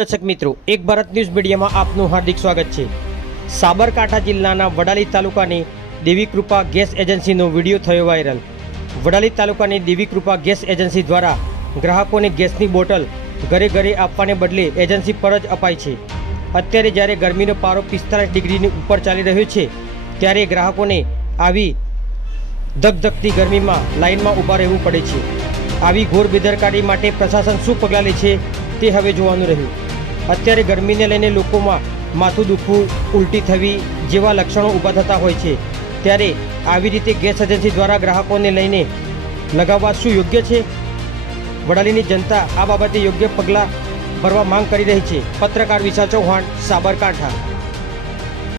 દર્શક મિત્રો, એક ભારત ન્યૂઝ મીડિયામાં આપનું હાર્દિક સ્વાગત છે. સાબરકાંઠા જિલ્લાના વડાલી તાલુકાની દેવી કૃપા ગેસ એજન્સીનો વીડિયો થયો વાયરલ. વડાલી તાલુકાની દેવી કૃપા ગેસ એજન્સી દ્વારા ગ્રાહકોને ગેસની બોટલ ઘરે ઘરે આપવાને બદલે એજન્સી પર જ અપાય છે. અત્યારે જ્યારે ગરમીનો પારો પિસ્તાલીસ ડિગ્રીની ઉપર ચાલી રહ્યો છે, ત્યારે ગ્રાહકોને આવી ધગધગતી ગરમીમાં લાઇનમાં ઊભા રહેવું પડે છે. આવી ઘોર બેદરકારી માટે પ્રશાસન શું પગલાં લે છે તે હવે જોવાનું રહ્યું. અત્યારે ગરમીને લઈને લોકોમાં માથું દુખવું ઉલટી થવી જેવા લક્ષણો ઊભા થતા હોય છે. ત્યારે આવી રીતે ગેસ એજન્સી દ્વારા ગ્રાહકોને લઈને લગાવવા શું યોગ્ય છે? વડાલીની જનતા આ બાબતે યોગ્ય પગલાં ભરવા માંગ કરી રહી છે. પત્રકાર વિશા ચૌહાણ, સાબરકાંઠા.